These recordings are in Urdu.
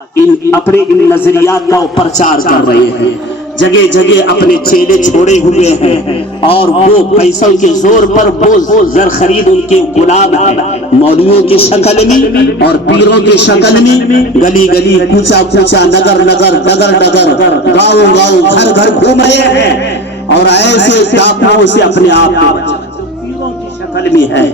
اپنے ان نظریات کا پرچار کر رہے ہیں، جگہ جگہ اپنے چیلے چھوڑے ہوئے ہیں اور وہ پیسوں کے زور پر وہ زر خرید ان کے غلام ہیں، مولویوں کی شکل میں اور پیروں کی شکل میں گلی گلی کوچا کوچا نگر نگر ڈگر ڈگر گاؤں گاؤں گھر گھر گھوم رہے ہیں اور ایسے ڈاکوؤں سے اپنے آپ کو پیروں کی شکل میں ہے،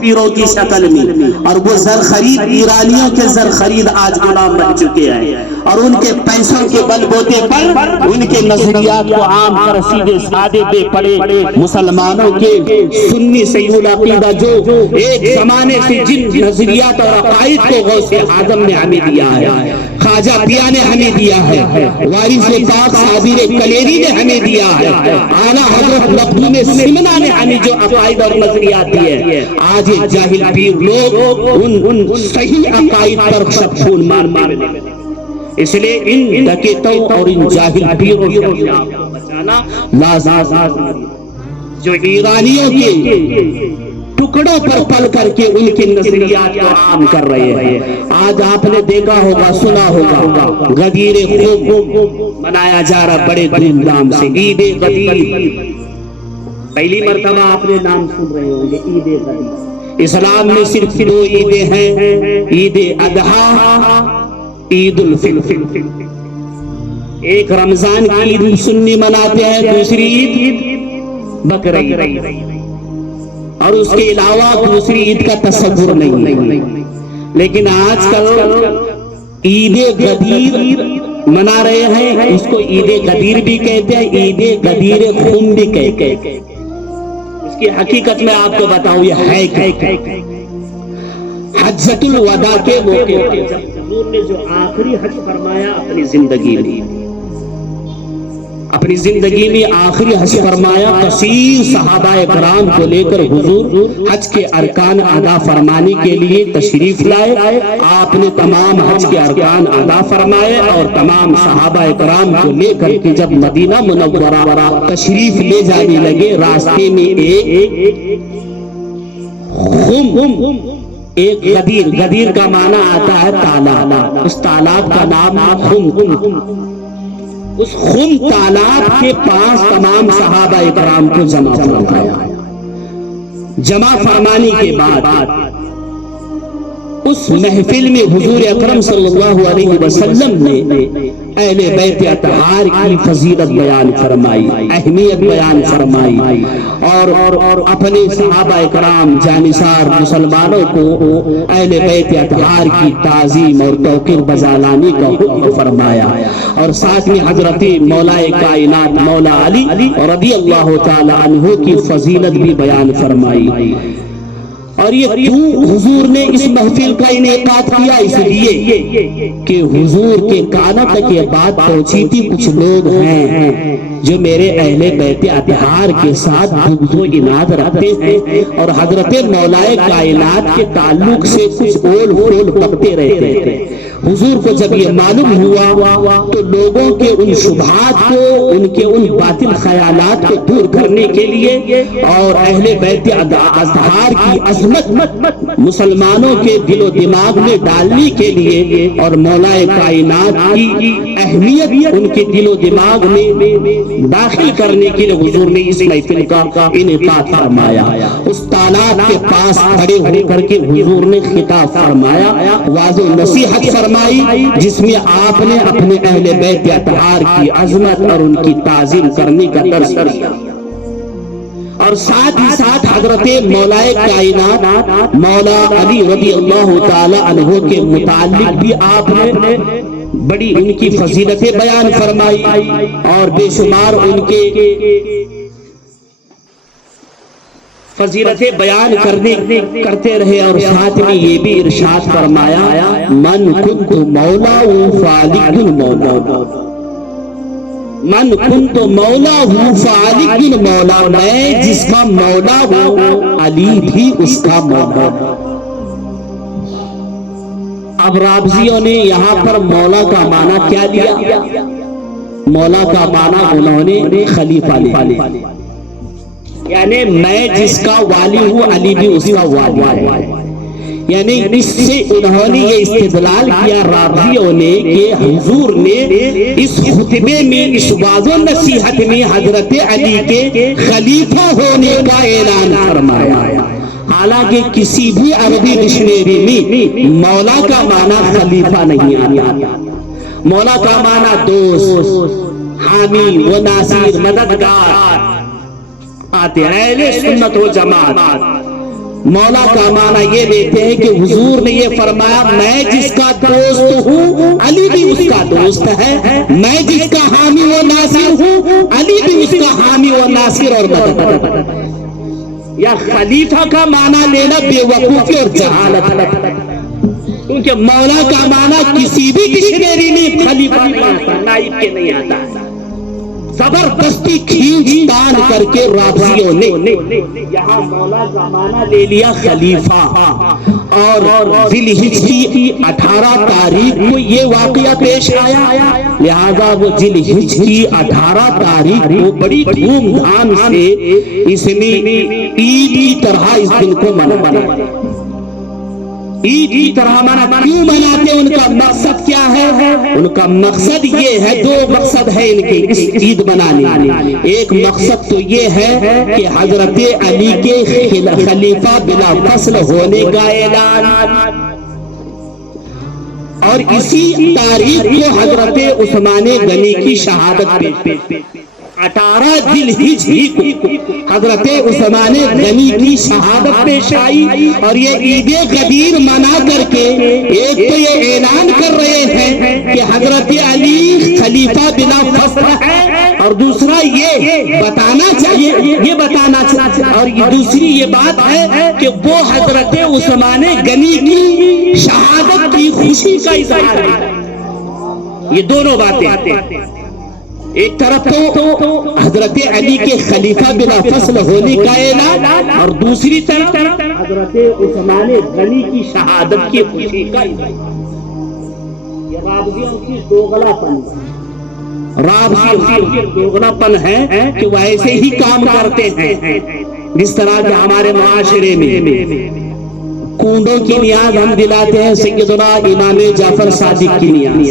پیروں کی شکل میں، اور وہ زر خرید ایرانیوں کے زر خرید آج غلام بن چکے ہیں اور ان کے پیسوں کے بل بوتے پر ان کے نظریات کو عام کر سیدھے سادے بے پڑے مسلمانوں کے سنی سید العقیدہ جو ایک زمانے سے جن نظریات اور عقائد کو غوث اعظم نے ہمیں دیا ہے، خواجہ پیا نے ہمیں دیا ہے، وارث پاک صابر کلیری نے ہمیں دیا ہے، اعلیٰ حضرت مخدوم سمنا نے ہمیں جو عقائد اور نظریات دیے، آج جاہل پیر لوگ ان صحیح عقائد پر شک خون مار دے، اس لیے ان ڈکیتوں اور ان جاہل پیروں سے اپنے آپ کو بچانا لازم، جو ایرانیوں کے ٹکڑوں پر پل کر کے ان کے نظریات کو عام کر رہے ہیں۔ آج آپ نے دیکھا ہوگا، سنا ہوگا، غدیر خوب منایا جا رہا بڑے دھوم دھام سے، عید غدیر، پہلی مرتبہ آپ نے نام سن رہے ہوں گے، عید غدیر۔ اسلام میں صرف دو عیدیں ہیں، عید اضحیٰ، عید الفطر۔ ایک رمضان کی عید سنی مناتے ہیں، دوسری عید بقرعید، اور اس کے علاوہ دوسری عید کا تصور نہیں۔ لیکن آج کل عید غدیر منا رہے ہیں، اس کو عید غدیر بھی کہتے ہیں، عید غدیر خم بھی کہتے ہیں۔ اس کی حقیقت میں آپ کو بتاؤں یہ ہے کہ حجۃ الوداع کے موقع پر حضور نے جو آخری حج فرمایا اپنی زندگی میں آخری حج فرمایا، کثیر صحابہ کرام کو لے کر حضور حج کے ارکان ادا فرمانے کے لیے تشریف لائے۔ آپ نے تمام حج کے ارکان ادا فرمائے اور تمام صحابہ کرام کو لے کر کے جب مدینہ منورہ تشریف لے جانے لگے، راستے میں ایک غدیر کا معنی آتا ہے تالاب، اس تالاب کا نام خم۔ اس خم تالاب کے پاس تمام صحابہ کرام کو جمع فرمایا۔ جمع فرمانے کے بعد اس محفل میں حضور اکرم صلی اللہ علیہ وسلم نے اہل بیت اطہار کی فضیلت بیان فرمائی، اہمیت بیان فرمائی، اور اپنے صحابہ کرام جانثار مسلمانوں کو اہل بیت اطہار کی تعظیم اور توقیر بجا لانے کا حکم فرمایا، اور ساتھ میں حضرت مولا کائنات مولا علی رضی اللہ تعالی عنہ کی فضیلت بھی بیان فرمائی۔ اور یہ کیوں حضور نے اس محفل کا انعقاد کیا؟ اس لیے کہ حضور کے کانوں تک یہ بات پہنچی تھی، کچھ لوگ ہیں جو میرے اہل بیت اطہار کے ساتھ بغض و عناد رکھتے ہیں اور حضرت مولا کائنات کے تعلق سے کچھ اول پھول بکتے رہتے ہیں۔ حضور کو جب یہ معلوم ہوا تو لوگوں کے ان شبہات کو، ان کے ان باطل خیالات کو دور کرنے کے لیے اور اہل بیت اطہار کی عظمت مسلمانوں کے دل و دماغ میں ڈالنے کے لیے اور مولا کائنات کی اہمیت ان کے دل و دماغ میں داخل کرنے کے لیے حضور نے اس محفل کا انعقاد فرمایا۔ اس تالاب کے پاس کھڑے ہو کر کے حضور نے خطاب فرمایا، واضح نصیحت فرمائی، جس میں آپ نے اپنے اہل بیت اطہار کی عظمت اور ان کی تعظیم کرنے کا درس دیا، اور ساتھ ہی ساتھ حضرت مولا کائنات مولا علی رضی اللہ تعالی عنہ کے متعلق بھی آپ نے بڑی ان کی فضیلتیں بیان فرمائی اور بے شمار ان کے فضیلتیں بیان کرتے رہے، اور ساتھ میں یہ بھی ارشاد فرمایا، من کنت مولا فعلی مولا، من کنت مولا فعلی مولا، میں جس کا مولا ہوں علی بھی اس کا مولا۔ اب رابضیوں نے یہاں پر مولا کا معنی کیا لیا؟ مولا کا معنی انہوں نے خلیفہ لیا، یعنی میں جس کا والی ہوں علی بھی اس کا والی ہے۔ یعنی اس سے انہوں نے یہ استدلال کیا رافضیوں نے کہ حضور نے اس خطبے میں اس واعظ و نصیحت میں حضرت علی کے خلیفہ ہونے کا اعلان فرمایا. حالانکہ کسی بھی عربی ڈکشنری میں مولا کا معنی خلیفہ نہیں آتا. مولا کا معنی دوست، حامی و ناصر، مددگار آتے ہیں. اہل سنت و جماعت مولا کا معنی یہ لیتے ہیں کہ حضور نے یہ فرمایا میں جس کا دوست ہوں علی بھی اس کا دوست ہے، میں جس کا حامی و ناصر ہوں علی بھی اس کا حامی و ناصر اور مددگار. یا خلیفہ کا معنی لینا بے وقوفی اور جہالت ہے، کیونکہ مولا کا معنی کسی بھی ڈکشنری میں خلیفہ نہیں آتا، نائب کے نہیں آتا. زبردستی کھینچ تان کر کے رافضیوں نے یہاں مولا کا معنی لے لیا خلیفہ. اور ذی الحجہ کی 18 تاریخ کو یہ واقعہ پیش آیا، لہذا وہ ذی الحجہ کی 18 تاریخ کو بڑی دھوم دھام سے اس میں عید کی طرح اس دن کو منایا. عید کی طرح کیوں مناتے؟ ان کا مقصد کیا ہے؟ ان کا مقصد یہ ہے، دو مقصد ہے ان کے اس عید منانے. ایک مقصد تو یہ ہے کہ حضرت علی کے خلیفہ بلا فصل ہونے کا اعلان، اور اسی تاریخ کو حضرت عثمان غنی کی شہادت پیش 18 ذی الحجہ کو حضرت عثمان غنی کی شہادت پیش آئی. اور یہ عید غدیر منا کر کے ایک تو یہ اعلان کر رہے ہیں کہ حضرت علی خلیفہ بلا فصل ہے، اور دوسرا یہ بتانا چاہیے اور دوسری یہ بات ہے کہ وہ حضرت عثمان غنی کی شہادت کی خوشی کا اظہار ہے. یہ دونوں باتیں آتے ہیں، ایک طرف تو حضرت علی کے خلیفہ بلا فصل ہونے کا اعلان، اور دوسری طرف حضرت عثمان غنی کی شہادت کی خوشی کا اظہار. یہ رافضیوں کی دوغلا پن ہے کہ وہ ایسے ہی کام کرتے ہیں جس طرح کہ ہمارے معاشرے میں کنڈوں کی نیاز ہم دلاتے ہیں سیدنا امام جعفر صادق کی نیاز،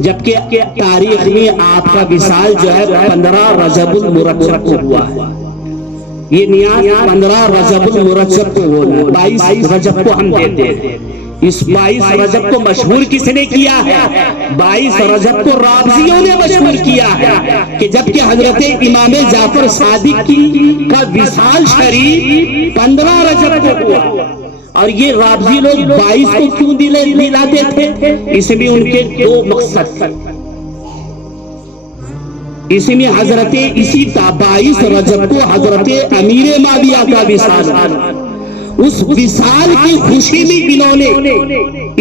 جبکہ تاریخ میں آپ کا وصال جو ہے 15 رجب المرجب کو ہوا ہے. یہ نیاز 15 رجب المرجب کو ہونا ہے، 22 رجب کو ہم دیتے ہیں. اس 22 رجب کو مشہور کس نے کیا ہے؟ 22 رجب کو رافضیوں نے مشہور کیا ہے کہ جبکہ حضرت امام جعفر صادق کا وصال شریف 15 رجب کو ہوا، اور یہ رافضی لوگ 22 کو کیوں دلاتے تھے؟ اس میں ان کے دو مقصد تھے. اس میں حضرت اسی 22 رجب کو حضرت امیر معاویہ کا وصال، اس وصال کی خوشی میں انہوں نے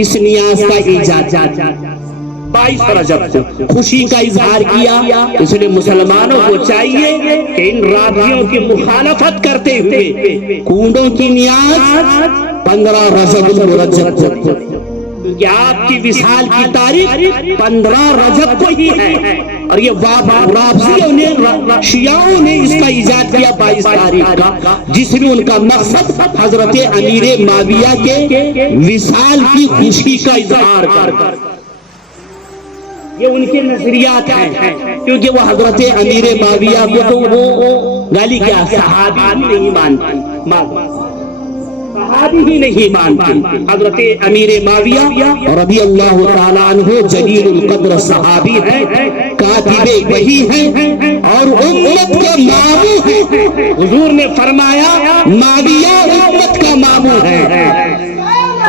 اس نیاز کا ایجاد 22 رجب کو خوشی کا اظہار کیا. اس لیے مسلمانوں کو چاہیے کہ ان رافضیوں کی مخالفت کرتے ہوئے کنڈوں کی نیاز 15 رجب المرجب کو، کیونکہ آپ کی وصال کی تاریخ 15 رجب کو ہی ہے، اور یہ رافضیوں نے شیعوں نے اس کا ایجاد کیا 22 تاریخ کا، جس میں ان کا مقصد حضرت امیر معاویہ کے وصال کی خوشی کا اظہار کر. یہ ان کے نظریات ہیں، کیونکہ وہ حضرت امیر معاویہ کو تو وہ گالی کیا صحابی نہیں مانتے، صحابی ہی نہیں مانتے. حضرت امیر معاویہ رضی اللہ تعالیٰ عنہ جلیل القدر صحابی ہیں، کاتب وحی ہیں، اور امت کے ماموں ہیں. حضور نے فرمایا معاویہ امت کا ماموں ہے،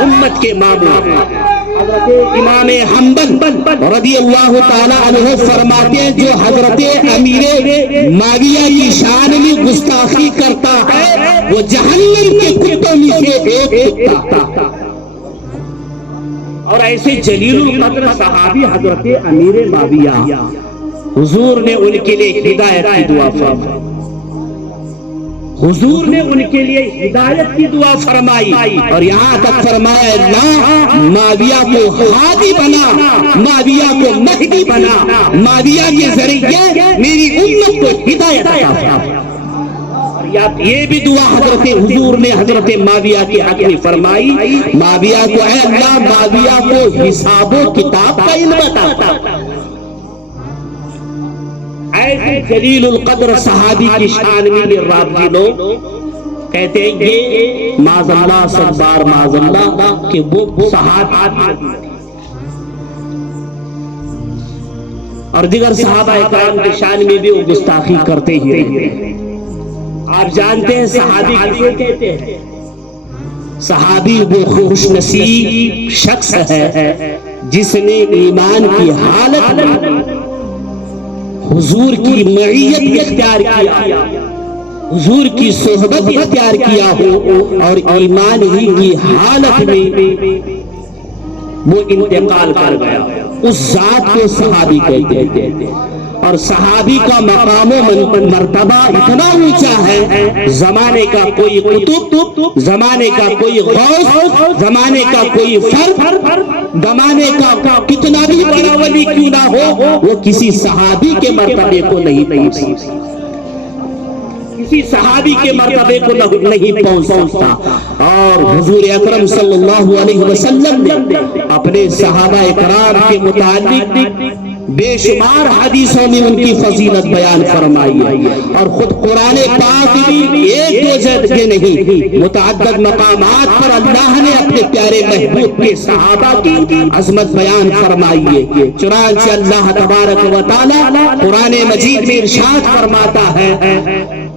امت کے ماموں ہیں. حضرت امام حنبل رضی اللہ تعالیٰ عنہ فرماتے ہیں جو حضرت امیر معاویہ کی شان میں گستاخی کرتا ہے وہ جہنم کے کتوں میں سے ایک کتا. اور ایسے جلیل القدر صحابی حضرت امیر معاویہ، حضور نے ان کے لیے ہدایت کی دعا فرمائی، حضور نے ان کے لیے ہدایت کی دعا فرمائی، اور یہاں تک فرمایا اللہ معاویہ کو ہادی بنا، معاویہ کو مہدی بنا، معاویہ کے ذریعے میری امت کو ہدایت عطا فرما. یہ بھی دعا حضرت حضور نے حضرت معاویہ کے حق میں فرمائی، معاویہ کو اے اللہ معاویہ کو حساب و کتاب کا علم عطا۔ ایسے جلیل القدر صحابی کی شان میں رابطی لوگ کہتے ہیں یہ معاذ اللہ سب بار معاذ اللہ کہ وہ صحابی اور دیگر صحابہ اکرام کی شان میں بھی وہ گستاخی کرتے ہی رہتے ہیں۔ آپ جانتے ہیں صحابی کسے کہتے ہیں؟ صحابی وہ خوش نصیب شخص ہے جس نے ایمان کی حالت میں حضور کی معیت اختیار کیا، حضور کی صحبت اختیار کیا ہو اور ایمان ہی کی حالت میں وہ انتقال کر گیا، اس ذات کو صحابی کہتے ہیں۔ اور صحابی کا مقام و مرتبہ اتنا اونچا ہے، زمانے کا کوئی قطب، زمانے کا کوئی غوث، زمانے کا کوئی فرد، زمانے کا کتنا بھی بڑا ولی کیوں نہ ہو، وہ کسی صحابی کے مرتبے کو نہیں پہنچ سکتا، کسی صحابی کے مرتبے کو نہیں پہنچ سکتا۔ اور حضور اکرم صلی اللہ علیہ وسلم نے اپنے صحابہ اکرام کے متعلق بے شمار حدیثوں میں ان کی فضیلت بیان فرمائی ہے، اور خود قرآن پاک بھی ایک دو جگہ نہیں متعدد مقامات پر اللہ نے اپنے پیارے محبوب کے صحابہ کی عظمت بیان فرمائی ہے۔ چنانچہ اللہ تبارک و تعالی قرآن مجید میں ارشاد فرماتا ہے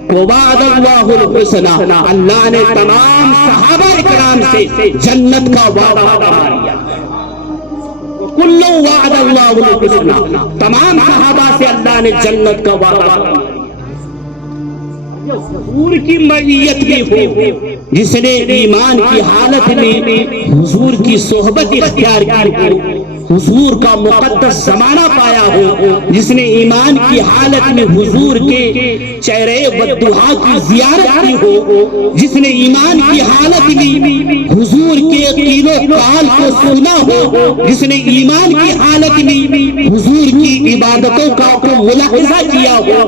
وَوَعَدَ اللَّهُ الْحُسْنَى، اللہ نے تمام صحابہ اکرام سے جنت کا وعدہ فرمایا، کلو وعد اللہ الحسنى، تمام صحابہ سے اللہ نے جنت کا وعدہ فرمایا۔ حضور کی معیت بھی ہو، جس نے ایمان کی حالت میں حضور کی صحبت اختیار کی ہو، حضور کا مقدس زمانہ پایا ہو، جس نے ایمان کی حالت میں حضور کے چہرے والضحا کی زیارت کی ہو، جس نے ایمان کی حالت میں حضور کے قیل و قال کو سنا ہو، جس نے ایمان کی حالت میں حضور کی عبادتوں کا ملاحظہ کیا ہو،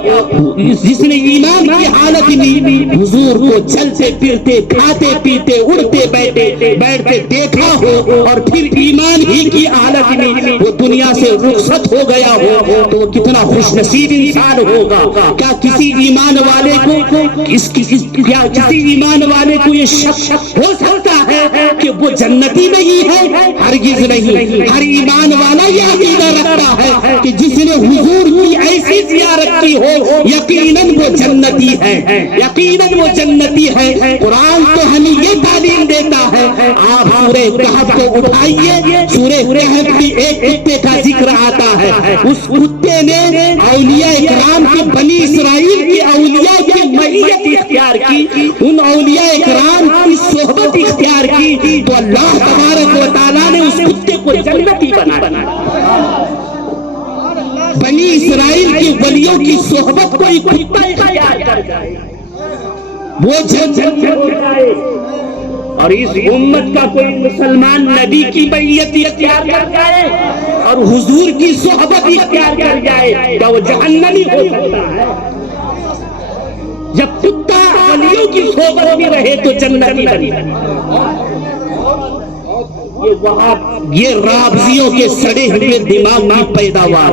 جس نے ایمان کی حالت میں حضور کو چلتے پھرتے کھاتے پیتے اڑتے بیٹھتے دیکھا ہو، اور پھر ایمان ہی کی حالت میں وہ دنیا سے رخصت ہو گیا ہو، تو وہ کتنا خوش نصیب انسان ہوگا۔ کیا کسی ایمان والے کو یہ شک ہو سکتا ہے کہ وہ جنتی نہیں ہے؟ ہرگز نہیں۔ ہر ایمان والا یہ عقیدہ رکھتا ہے کہ جس نے حضور کی ایسی زیارت کی ہو یقیناً وہ جنتی ہے، یقیناً وہ جنتی ہے۔ قرآن تو ہمیں یہ تعلیم دیتا ہے، آپ سورہ کہف کو اٹھائیے، سورہ کہف بھی ایک کتے کا ذکر آتا ہے، اس کتے نے اولیاء اکرام کے بنی اسرائیل کی اولیاء کی معیت اختیار کی، ان اولیاء اکرام کی صحبت اختیار کی، تو اللہ تبارک و تعالیٰ نے اس کتے کو جنتی بنا۔ بنی اسرائیل کے ولیوں کی صحبت کوئی کتا اختیار کر جائے وہ جنت ہو جائے، اور اس امت کا کوئی مسلمان نبی کی بیعت اختیار کر جائے اور حضور کی صحبت اختیار کر جائے، کیا وہ جہنمی ہو سکتا ہے؟ جب کتا ولیوں کی صحبت میں رہے تو جنتی بنے۔ یہ رابضیوں کے سڑے ہوئے دماغ کی پیداوار،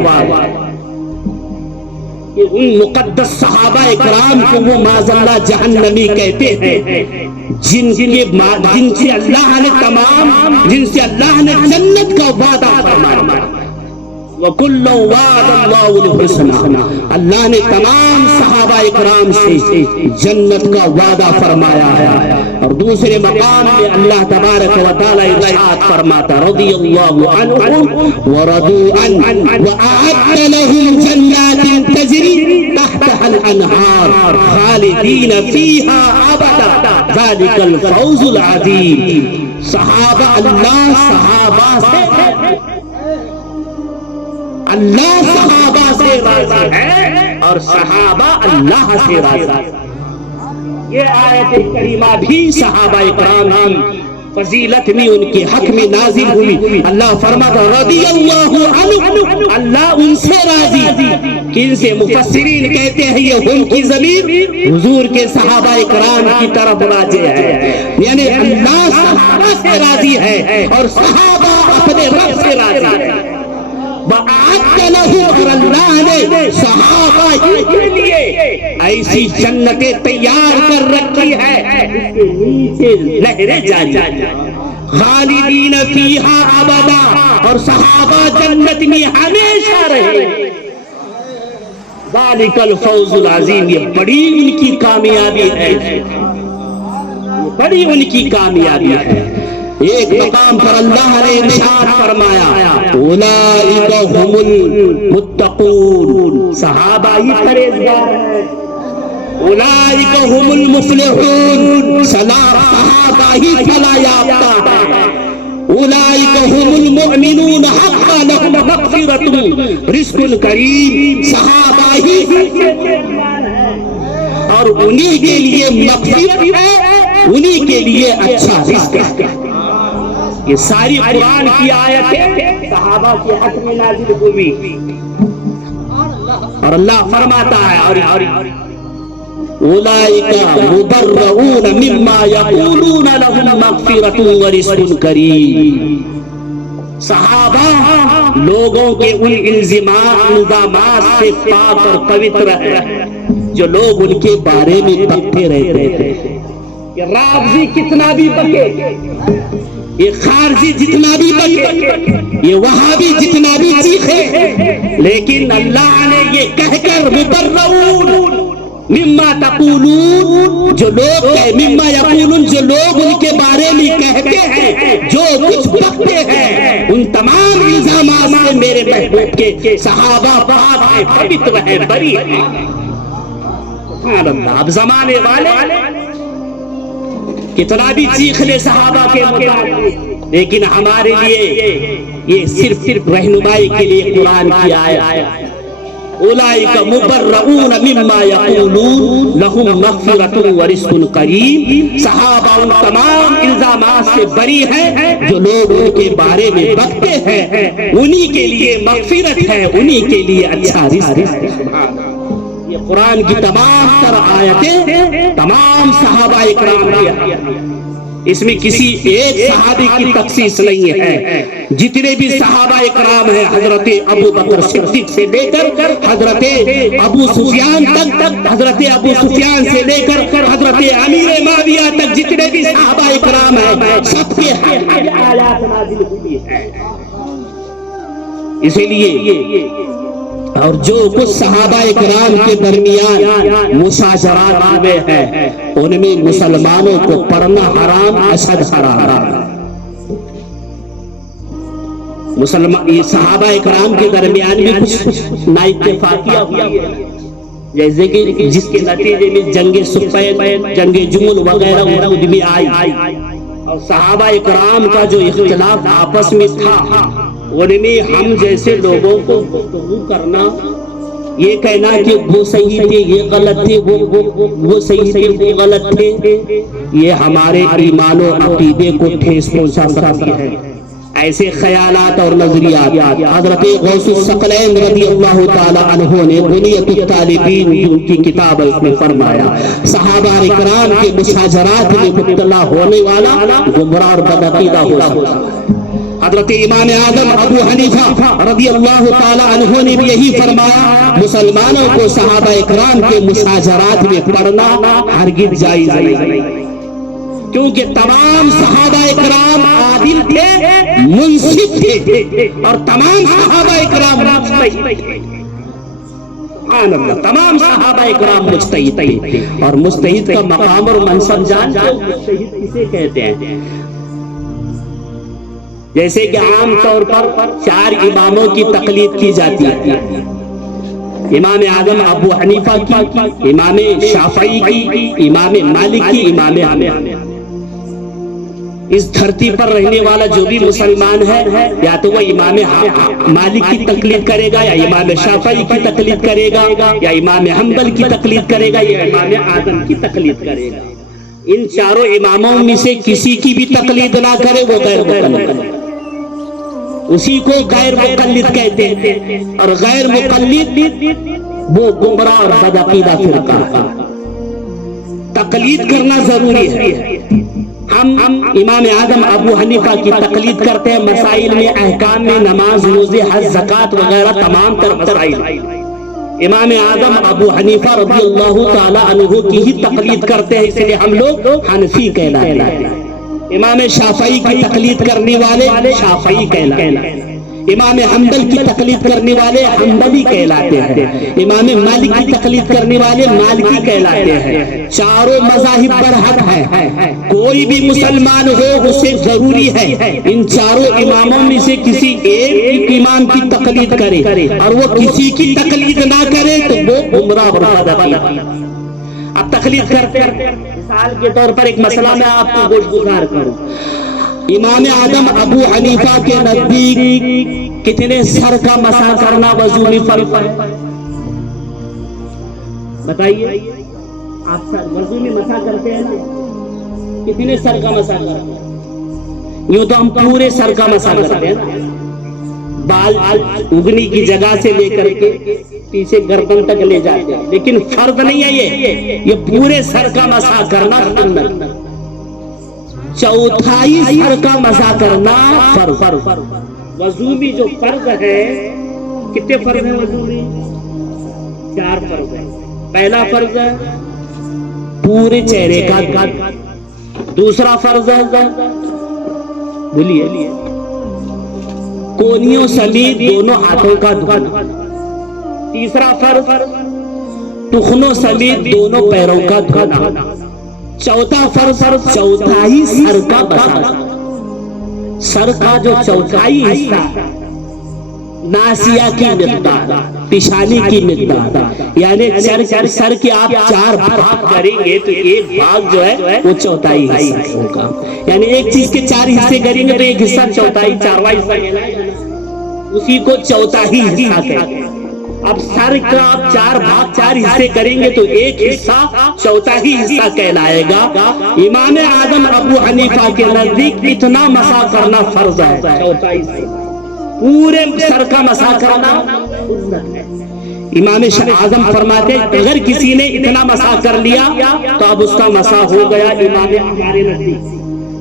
ان مقدس صحابہ اکرام کو وہ معاذ اللہ جہنمی کہتے ہیں، جن سے اللہ نے جنت کا وعدہ فرمایا۔ وَكُلٌّ وَعَدَ اللَّهُ الْحُسْنَى، اللہ نے تمام صحابہ اکرام سے جنت کا وعدہ فرمایا ہے۔ اور دوسرے مقام میں اللہ تبارک و تعالی ارشاد فرماتا رضی اللہ عنہم ورضوا عنہ وأعد لهم جنات تجری تحتها الأنهار خالدین فیہا ابدا ذلک الفوز العظیم۔ صحابہ اللہ صحابہ سے راضی ہے اور صحابہ اللہ سے راضی ہے۔ یہ آیت کریمہ بھی صحابہ اکرام کی فضیلت میں ان کے حق میں نازل ہوئی. اللہ فرماتا رضی اللہ عنہ، اللہ ان سے راضی. کن سے؟ مفسرین کہتے ہیں یہ ہم کی ضمیر حضور کے صحابہ کرام کی طرف راجع ہے، یعنی اللہ صحابہ سے راضی ہے اور صحابہ اپنے رب سے راضی ہے. وَأَعَدَّ لَهُمْ، اور اللہ نے صحابہ ہی کے لیے ایسی جنتیں تیار کر رکھی ہے اس کے نیچے نہریں جاری، خالدین فیہا ابدا، اور صحابہ جنت میں ہمیشہ رہے. ذالک الفوز العظیم، یہ بڑی ان کی کامیابی ہے، بڑی ان کی کامیابی ہے. ایک مقام پر اللہ نے ارشاد فرمایا اولئک هم المتقون، صحابہ ہی پرہیزگار ہیں. اولئک هم المفلحون، صحابہ ہی فلاح یافتہ ہیں. اولئک هم المؤمنون حقا لهم مغفرۃ رزق کریم، صحابہ ہی اور انہی کے لیے مغفرت ہے، انہی کے لیے اچھا رزق ہے. یہ ساری قرآن کی آیتیں صحابہ کے حق میں نازل ہوئی. اور اللہ فرماتا ہے اولئک مبرؤون مما یقولون لهم مغفرۃ ورزق کریم، صحابہ لوگوں کے ان الزامات سے پاک اور پوتر ہے جو لوگ ان کے بارے میں بکتے رہتے ہیں. یہ رافضی کتنا بھی بکے، یہ خارجی جتنا بھی بکے، یہ وہابی جتنا بھی چیخے، لیکن اللہ نے یہ کہہ کر مبرؤون مما تقولون، جو لوگ مما یقولون، جو لوگ ان کے بارے میں کہتے ہیں، جو کچھ بکتے ہیں، ان تمام الزامات سے میرے محبوب کے صحابہ پاک ہیں، پوتر ہیں، بری ہیں. سبحان اللہ. اب زمانے والے کتنا بھی چیخ لے صحابہ کے متعلق، لیکن ہمارے لیے یہ صرف رہنمائی کے لیے قرآن کی آیت. اولئک مبرؤون مما یقولون لهم مغفرۃ ورزق کریم، صحابہ ان تمام الزامات سے بری ہیں جو لوگ ان کے بارے میں بکتے ہیں، انہی کے لیے مغفرت ہے، انہی کے لیے اچھا رزق ہے. یہ قرآن کی تمام تر آیتیں تمام صحابہ اکرام کی، اس میں کسی ایک صحابی کی تخصیص نہیں ہے. جتنے بھی صحابہ اکرام ہیں، حضرت ابو بکر صدیق سے لے کر حضرت ابو سفیان تک، حضرت ابو سفیان سے لے کر حضرت امیر معاویہ تک جتنے بھی صحابہ اکرام ہیں، سب کے آیات نازل ہوئی ہیں. اسی لیے اور جو کچھ صحابہ اکرام کے درمیان مشاجرات ہوئے ہیں، ان میں مسلمانوں کو پڑھنا حرام، اشد حرام. صحابہ اکرام کے درمیان بھی کچھ نا اتفاقیہ ہوئی ہے، جیسے کہ جس کے نتیجے میں جنگ صفین، جنگ جمل وغیرہ وجود میں آئی. اور صحابہ اکرام کا جو اختلاف آپس میں تھا، ان میں ہم جیسے لوگوں کو گفتگو کرنا، یہ کہنا کہ وہ صحیح تھے، یہ غلط تھے، وہ صحیح تھے، وہ غلط تھے، یہ ہمارے ایمان و عقیدے کو ٹھیس پہنچا سکتی ہے. ایسے خیالات اور نظریات حضرت غوث الثقلین رضی اللہ تعالی عنہ نے بنیۃ الطالبین کی کتاب میں فرمایا، صحابہ کرام کے مشاجرات میں مبتلا ہونے والا گمراہ اور بدعقیدہ ہو سکتا ہے. حضرت امام اعظم ابو حنیفہ رضی اللہ تعالی عنہ نے بھی یہی فرمایا، مسلمانوں کو صحابہ اکرام کے مشاجرات میں پڑھنا ہرگز جائز نہیں، کیونکہ تمام صحابہ اکرام عادل تھے، منصف تھے، اور تمام صحابہ اکرام مجتہد تھے. سبحان اللہ. تمام صحابہ اکرام مجتہد تھے، اور مجتہد کا مقام اور منصب جانتے ہو مجتہد کسے کہتے ہیں؟ جیسے کہ عام طور پر 4 اماموں کی تقلید کی جاتی ہے، امام اعظم ابو حنیفہ کی، امام شافعی کی، امام مالک کی، امام احمد. اس دھرتی پر رہنے والا جو بھی مسلمان ہے، یا تو وہ امام مالک کی تقلید کرے گا، یا امام شافعی کی تقلید کرے گا، یا امام حنبل کی تقلید کرے گا، یا امام اعظم کی تقلید کرے گا. ان چاروں اماموں میں سے کسی کی بھی تقلید نہ کرے وہ غیر مقلد، اسی کو غیر مقلد کہتے ہیں، اور غیر مقلد وہ گمراہ اور بدعقیدہ فرقہ ہے۔ تقلید کرنا ضروری ہے۔ ہم امام اعظم ابو حنیفہ کی تقلید کرتے ہیں مسائل میں، احکام میں، نماز، روزے، حج، زکوٰۃ وغیرہ تمام تر مسائل۔ امام اعظم ابو حنیفہ رضی اللہ تعالی عنہ کی ہی تقلید کرتے ہیں، اس لیے ہم لوگ حنفی کہلاتے ہیں۔ امام شافعی کی تقلید کرنے والے شافعی کہلاتے ہیں، امام حنبل کی تقلید کرنے والے حنبلی کہلاتے ہیں، امام مالک کی تقلید کرنے والے مالکی کہلاتے ہیں۔ چاروں مذاہب پر حق ہے، کوئی بھی مسلمان ہو اسے ضروری ہے ان چاروں اماموں میں سے کسی ایک امام کی تقلید کرے، اور وہ کسی کی تقلید نہ کرے تو وہ گمراہ برباد ہے۔ اب تقلید کرتے ہیں، مثال کے طور پر ایک مسئلہ میں آپ کو گوش گزار کروں۔ امام اعظم ابو حنیفہ کے نزدیک کتنے سر کا مسح کرنا وضو میں فرض ہے؟ بتائیے، آپ وضو میں مسح کرتے ہیں نا، کتنے سر کا مسح کرتے ہیں؟ یوں تو ہم پورے سر کا مسح کرتے ہیں نا، بال اگنی کی جگہ سے لے کر کے پیچھے گردن تک لے جاتے ہیں، لیکن فرض نہیں ہے یہ پورے سر کا مسح کرنا سنت۔ چوتھائی سر کا مسح کرنا فرض۔ وضو میں جو فرض ہے، کتنے فرض ہیں وضو میں؟ 4 فرض ہیں۔ پہلا فرض ہے پورے چہرے کا، دوسرا فرض ہے بولیے کونیوں سمیت دونوں ہاتھوں کا دھونا، تیسرا فرض ٹخنوں سمیت دونوں پیروں کا دھونا، چوتھا فرض چوتھائی سر کا مسح۔ سر کا جو چوتھائی حصہ، ناسیہ کی مقدار، پیشانی کی مقدار، یعنی سر کے آپ 4 بھاگ کریں گے تو ایک بھاگ جو ہے وہ چوتھائی حصہ ہوگا، یعنی ایک چیز کے 4 حصے کریں گے تو ایک حصہ چوتھائی، 4واں حصہ اسی کو چوتھائی حصہ کہتے ہیں۔ اب سر کا آپ 4 بھاگ 4 حصے کریں گے تو ایک حصہ چوتھائی حصہ کہلائے گا۔ امام اعظم ابو حنیفہ کے نزدیک اتنا مسح کرنا فرض ہے، چوتھائی حصہ پورے سر کا مسح کرنا سنت ہے۔ امام اعظم فرماتے ہیں اگر کسی نے اتنا مسح کر لیا تو اب اس کا مسح ہو گیا امام ہمارے نزدیک،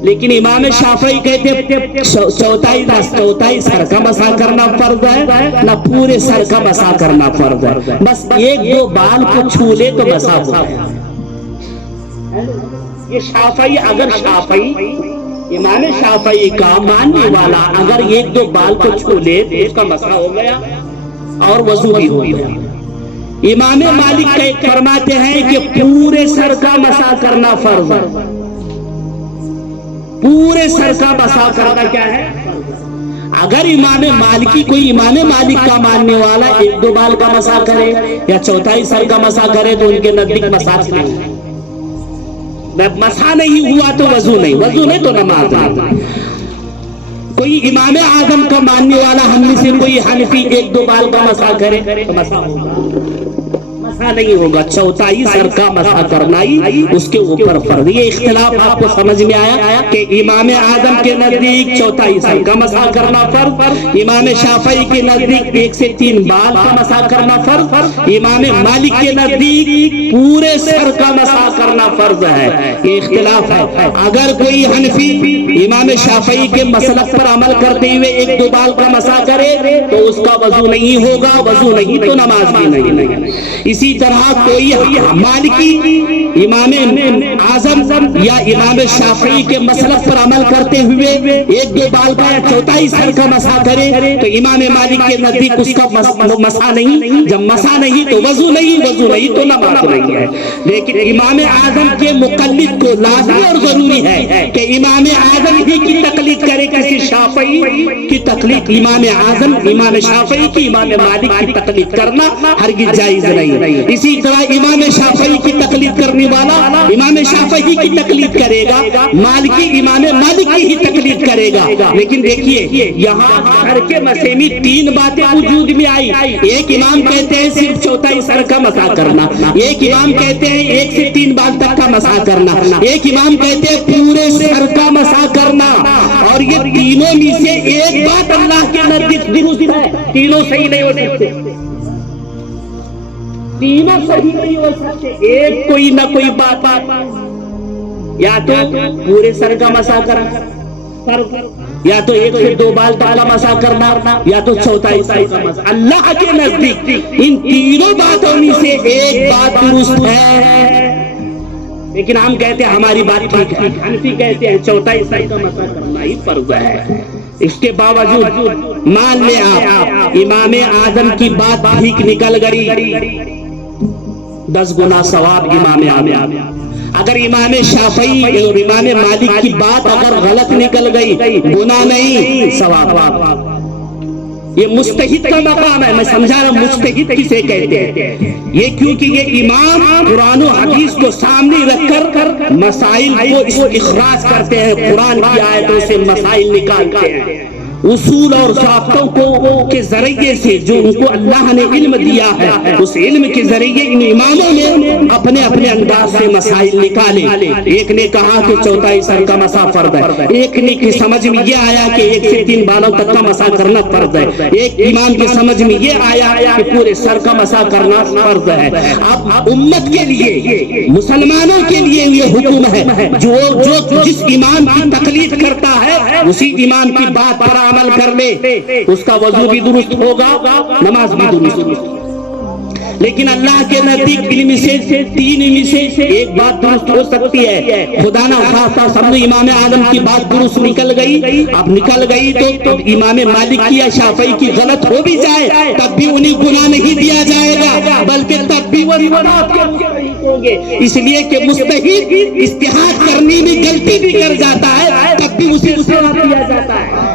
لیکن امام شافعی کہتے ہیں چوتھائی سر کا مسح کرنا فرض ہے، نہ پورے سر کا مسح کرنا فرض ہے، بس 1-2 بال کو چھو لے تو مسح ہو گیا۔ یہ شافعی، اگر شافعی امام شافعی کا ماننے والا اگر 1-2 بال کو چھو لے تو اس کا مسح ہو گیا اور وضو بھی ہو گیا۔ امام مالک فرماتے ہیں کہ پورے سر کا مسح کرنا فرض ہے، پورے سر کا مسح کرنا کیا ہے؟ اگر امام مالکی کوئی امام مالک کا ماننے والا 1-2 بال کا مسح کرے یا چوتھائی سر کا مسح کرے تو ان کے نزدیک مسح نہیں، مسح نہیں ہوا تو وضو نہیں تو نماز نہیں۔ کوئی امام اعظم کا ماننے والا ہم میں سے کوئی حنفی 1-2 بال کا مسح کرے تو مسح ہوگا؟ مسح نہیں ہوگا، چوتھائی سر کا مسح کرنا ہی اس کے اوپر فرض۔ یہ اختلاف آپ کو سمجھ میں آیا کہ امام اعظم کے نزدیک چوتھائی سر کا مسح کرنا فرض، امام شافعی کے نزدیک 1 سے 3 بال کا مسح کرنا فرض، امام مالک کے نزدیک پورے سر کا مسح کرنا فرض ہے۔ یہ اختلاف ہے۔ اگر کوئی حنفی امام شافعی کے مسلک پر عمل کرتے ہوئے 1-2 بال کا مسح کرے تو اس کا وضو نہیں ہوگا، وضو نہیں تو نماز بھی نہیں۔ اسی طرح کوئی مالکی امام اعظم یا امام شافعی کے مسلک پر عمل کرتے ہوئے 1-2 بال کا یا چوتھائی سر کا مسح کرے تو امام مالک کے نزدیک اس کا مسح نہیں، جب مسح نہیں تو وضو نہیں تو نماز نہیں ہے۔ لیکن امام اعظم کے مقلد کو لازمی اور ضروری ہے کہ امام اعظم ہی کی تقلید کرے، کسی شافعی کی تقلید امام اعظم، امام شافعی کی، امام مالک کی تقلید کرنا ہرگز جائز نہیں۔ اسی طرح امام شافعی کی تقلید کرنے والا امام شافعی کی تقلید کرے گا، مالکی امام مالک کی ہی تقلید کرے گا۔ لیکن دیکھیے یہاں سر کے مسئلے میں تین باتیں وجود میں آئی۔ ایک امام کہتے ہیں صرف چوتھائی سر کا مسح کرنا، ایک امام کہتے ہیں 1 سے 3 بال تک کا مسح کرنا، ایک امام کہتے ہیں پورے سر کا مسح کرنا۔ اور یہ تینوں میں سے ایک بات اللہ کے نزدیک درست ہے، تینوں صحیح نہیں ہو سکتے، تینوں صحیح نہیں ہو سکتے، ایک کوئی نہ کوئی بات یا تو پورے سر کا مسح کرنا، یا تو 1 سے 2 بال تک کا مسح کرنا، یا تو چوتھائی سر کا مسح۔ اللہ کے نزدیک ان تینوں باتوں میں سے ایک بات درست ہے، لیکن ہم کہتے ہیں ہماری بات ٹھیک ہے، حنفی کہتے ہیں چوتھائی سر کا مسح کرنا ہی فرض ہے۔ اس کے باوجود مان لے آپ امام اعظم کی بات ٹھیک نکل گئی، 10 گنا ثواب امام اعظم۔ اگر امام شافعی اور امام مالک کی بات اگر غلط نکل گئی، گناہ نہیں ثواب۔ یہ مجتہد کا مقام ہے، میں سمجھا رہا ہوں مجتہد کسے کہتے ہیں، یہ کیونکہ یہ امام قرآن و حدیث کو سامنے رکھ کر مسائل کو استخراج کرتے ہیں، قرآن کی آیتوں سے مسائل نکالتے ہیں، اصول اور ضابطوں کو کے ذریعے سے جو ان کو اللہ نے علم دیا ہے، اس علم کے ذریعے ان اماموں نے اپنے اپنے انداز سے مسائل نکالے۔ ایک نے کہا کہ چوتھائی سر کا مسح فرض ہے، ایک نے کی سمجھ میں یہ آیا کہ 1 سے 3 بالوں تک کا مسح کرنا فرض ہے، ایک امام کی سمجھ میں یہ آیا کہ پورے سر کا مسح کرنا فرض ہے۔ اب امت کے لیے مسلمانوں کے لیے یہ حکم ہے، جو جس امام کی تقلید کرتا ہے اسی امام کی بات پر عمل کر لے، اس کا وضو بھی درست ہوگا، نماز بھی درست۔ لیکن اللہ کے نزدیک علم سے 3 میں سے ایک بات درست ہو سکتی ہے، خدا نہ خواستہ سمجھو امام اعظم کی بات درست نکل گئی، اب نکل گئی تو امام مالک کی یا شافعی کی غلط ہو بھی جائے تب بھی انہیں گناہ نہیں دیا جائے گا، بلکہ تب بھی وہ ہوں گے، اس لیے کہ مجتہد اجتہاد کرنے میں غلطی بھی کر جاتا ہے تب بھی اسے ثواب دیا جاتا ہے،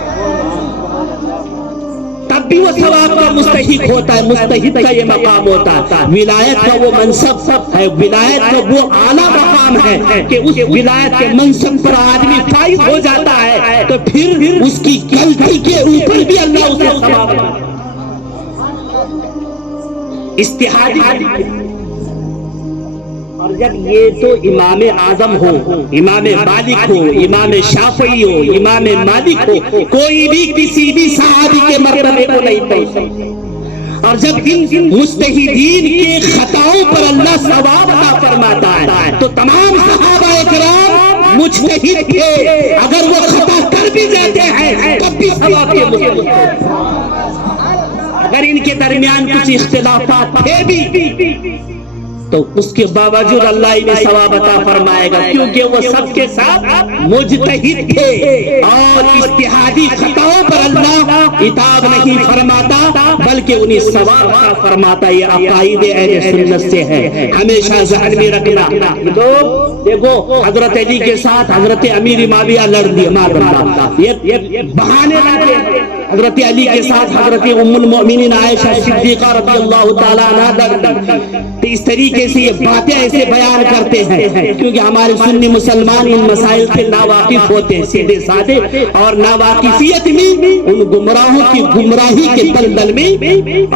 تب بھی وہ ثواب کا مستحق ہوتا ہے۔ مجتہد کا یہ مقام ہوتا ہے، ولایت کا وہ منصب ہے، ولایت کا وہ اعلیٰ مقام ہے کہ اس ولایت کے منصب پر آدمی فائز ہو جاتا ہے تو پھر اس کی غلطی کے اوپر بھی اللہ اسے ثواب دیتا ہے۔ اجتہادی اور جب یہ تو امام اعظم ہو، امام مالک ہو، امام شافعی ہو، امام مالک ہو، کوئی بھی کسی بھی صحابی کے مرتبے کو نہیں پہنچ سکتا، اور جب ان مجتہدین کے خطاؤں پر اللہ ثواب عطا فرماتا ہے تو تمام صحابہ کرام مجتہد تھے، اگر وہ خطا کر بھی جاتے ہیں تب بھی ثواب کے مستحق ہیں، اگر ان کے درمیان کچھ اختلافات تھے بھی تو اس کے باوجود اللہ انہیں ثواب عطا فرمائے گا، کیونکہ وہ سب کے ساتھ مجتہد تھے، اور اجتہادی خطاؤں پر اللہ عتاب نہیں فرماتا بلکہ انہیں ثواب عطا فرماتا۔ یہ عقائد اہل سنت سے ہے، ہمیشہ ذہن میں رکھنا۔ لوگ دیکھو حضرت علی کے ساتھ حضرت امیر معاویہ لڑ دیے، یہ بہانے لاتے ہیں، حضرت علی کے ساتھ حضرت ام المؤمنین عائشہ صدیقہ رضی اللہ تعالیٰ عنہا لڑ دی، تو اس طریقے سے یہ باتیں ایسے بیان کرتے ہیں کیونکہ ہمارے سنی مسلمان ان مسائل سے ناواقف ہوتے ہیں، سیدھے سادے، اور ناواقفیت میں ان گمراہوں کی گمراہی کے دلدل میں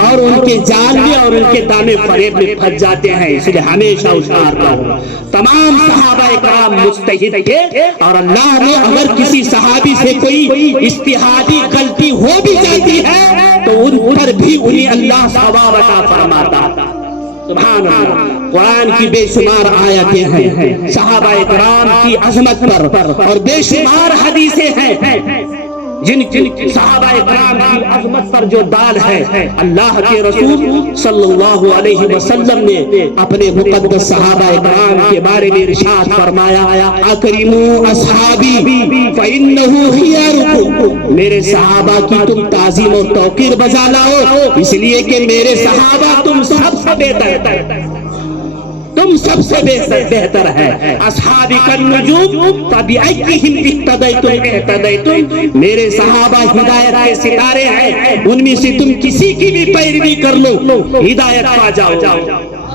اور ان کے جال میں اور ان کے دامے فریب میں پھنس جاتے ہیں، اس لیے ہمیشہ ہوشیار رہو۔ تمام صحابہ اکرام مجتہد تھے، اور اللہ نے اگر کسی صحابی سے کوئی اجتہادی غلطی ہو بھی جاتی ہے تو ان پر بھی انہیں اللہ ثواب عطا فرماتا۔ سبحان اللہ، قرآن کی بے شمار آیتیں ہیں صحابہ اکرام کی عظمت پر، اور بے شمار حدیثیں ہیں جن صحابہ اکرام کی عظمت پر جو دال ہے۔ اللہ کے رسول صلی اللہ علیہ وسلم نے اپنے مقدس صحابہ اکرام کے بارے میں ارشاد فرمایا، اکرموا اصحابی فإنہ خیارکم، میرے صحابہ کی تم تعظیم اور توقیر بجا لاؤ، اس لیے کہ میرے صحابہ تم سب سے بہتر، تم سب سے بہتر ہے۔ اصحابی النجوم فبأیہم اقتدیتم اہتدیتم، میرے صحابہ ہدایت کے ستارے ہیں، ان میں سے تم کسی کی بھی پیروی کر لو ہدایت پا جاؤ۔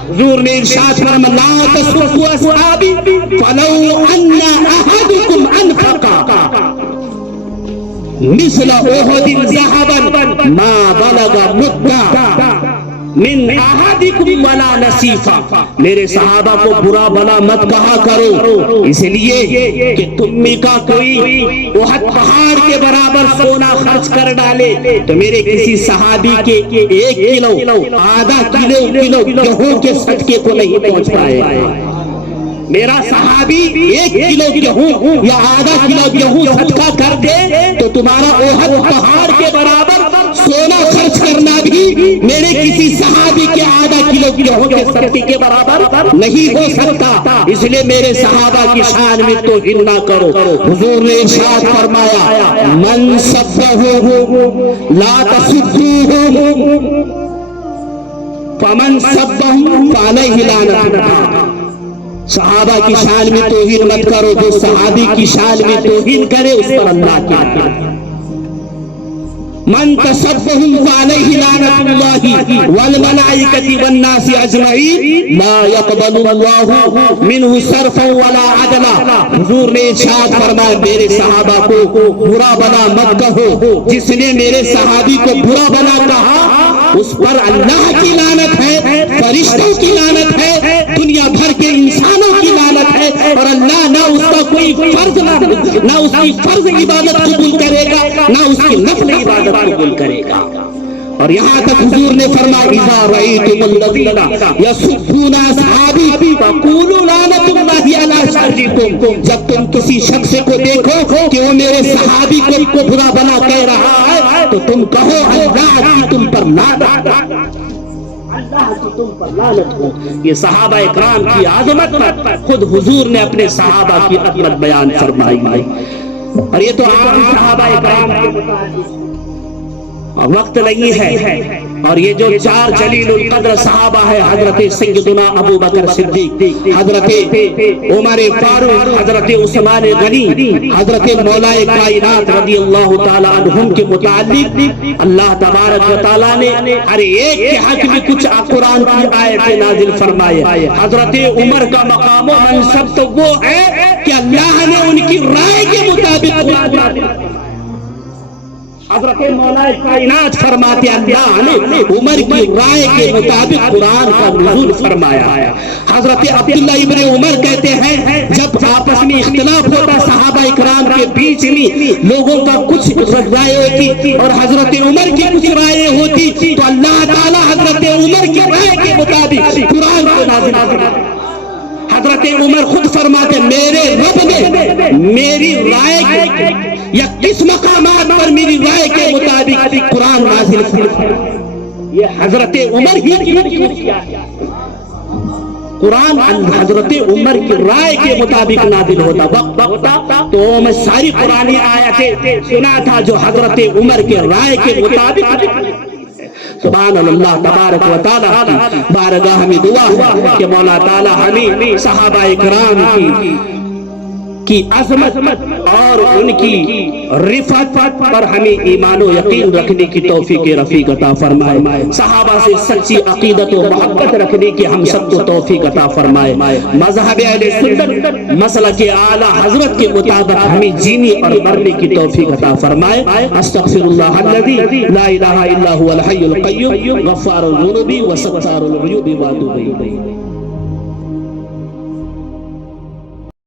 حضور نے ارشاد فرمایا لا تسبوا اصحابی فلو ان احدکم انفق مثل احد ذهبا ما بلغ مد من احدکم ولا نصیفا. میرے صحابہ کو برا بلا مت کہا کرو، اس لیے کہ تم میں کا کوئی احد پہاڑ کے برابر سونا خرچ کر ڈالے تو میرے کسی صحابی کے 1 کلو آدھا کلو گیہوں کے صدقے کو نہیں پہنچ پائے. میرا صحابی 1 کلو گیہوں یا آدھا کلو گیہوں صدقہ کر دے تو تمہارا احد پہاڑ کے برابر سونا خرچ کرنا بھی میرے کسی صحابی کے آدھا کلو گیہوں کے صدقے کے برابر نہیں ہو سکتا. اس لیے میرے صحابہ کی شان میں توہین نہ کرو. حضور نے ارشاد فرمایا من سبہ لا تسبوہ فمن سبہ فعلیہ لعنۃ اللہ. صحابہ کی شان میں توہین مت کرو، جو صحابی کی شان میں توہین کرے اس پر اللہ کی لعنت. من تسبهم فعليه لعنة الله والملائكة والناس أجمعين لا يقبل الله منه صرفا ولا عدلا. حضور نے ارشاد فرمایا میرے صحابہ کو برا بلا مت کہو، جس نے میرے صحابی کو برا بلا کہا اس پر اللہ کی لعنت ہے، فرشتوں کی لعنت ہے، دنیا بھر کے انسانوں کی لعنت ہے، اور اللہ نہ اس کا کوئی فرض نہ اس کی فرض عبادت قبول کرے گا نہ اس کی نفل عبادت قبول کرے گا. اور یہاں تک حضور نے فرمایا اذا رأیتم الذین یسبون اصحابی فقولوا لعنۃ اللہ علی شرکم. جب تم کسی شخص کو دیکھو کہ وہ میرے صحابی کو برا بلا کہہ رہا ہے تو تم کہو اللہ کی تم پر لعنت، اللہ کی تم پر لعنت ہو. یہ صحابہ اکرام کی عظمت پر خود حضور نے اپنے صحابہ کی عظمت بیان فرمائی. اور یہ تو عام صحابہ اکرام کے وقت نہیں ہے. اور یہ جو 4 جلیل القدر صحابہ ہے حضرت سیدنا ابو بکر صدیق، حضرت عمر فاروق، حضرت عثمان غنی، حضرت مولا کائنات رضی اللہ تعالی عنہم کے متعلق اللہ تبارک و تعالی نے ہر ایک کے حق میں کچھ قرآن کی آیت نازل فرمائے. حضرت عمر کا مقام و منصب تو وہ ہے کہ اللہ نے ان کی رائے کے مطابق قرآن. حضرت مولا کائنات فرماتے اللہ نے عمر کی رائے کے مطابق قرآن کا نزول فرمایا. حضرت عبداللہ ابن عمر کہتے ہیں جب آپس میں اختلاف ہوتا صحابہ اکرام کے بیچ میں لوگوں کا کچھ رائے ہوتی اور حضرت عمر کی کچھ رائے ہوتی تو اللہ تعالی حضرت عمر کی رائے کے مطابق قرآن کو نازل فرمایا. حضرت عمر خود فرماتے میرے رب نے میری رائے یا کس مقامات پر میری رائے کے مطابق قرآن نازل فرمایا. یہ حضرت عمر ہی کی خصوصیات ہے. قرآن حضرت عمر کی رائے کے مطابق نازل ہوتا. وقت تو میں ساری قرآنی آیتیں سنا تھا جو حضرت عمر کے رائے کے مطابق. سبحان اللہ تبارک و تعالی کی بارگاہ میں دعا ہے کہ مولا تعالی ہمیں صحابہ اکرام کی عظمت اور ان کی رفعت پر ہمیں ایمان و یقین رکھنے کی توفیق رفیق عطا فرمائے. صحابہ سے سچی عقیدت و محبت رکھنے کی ہم سب کو توفیق عطا فرمائے. مذہب اہل سنت مسلک اعلی حضرت کے مطابق ہمیں جینے اور مرنے کی توفیق عطا فرمائے. استغفر اللہ الذی لا الہ الا هو الحی القیوم غفار الذنوب وستار العیوب واتوب الیہ.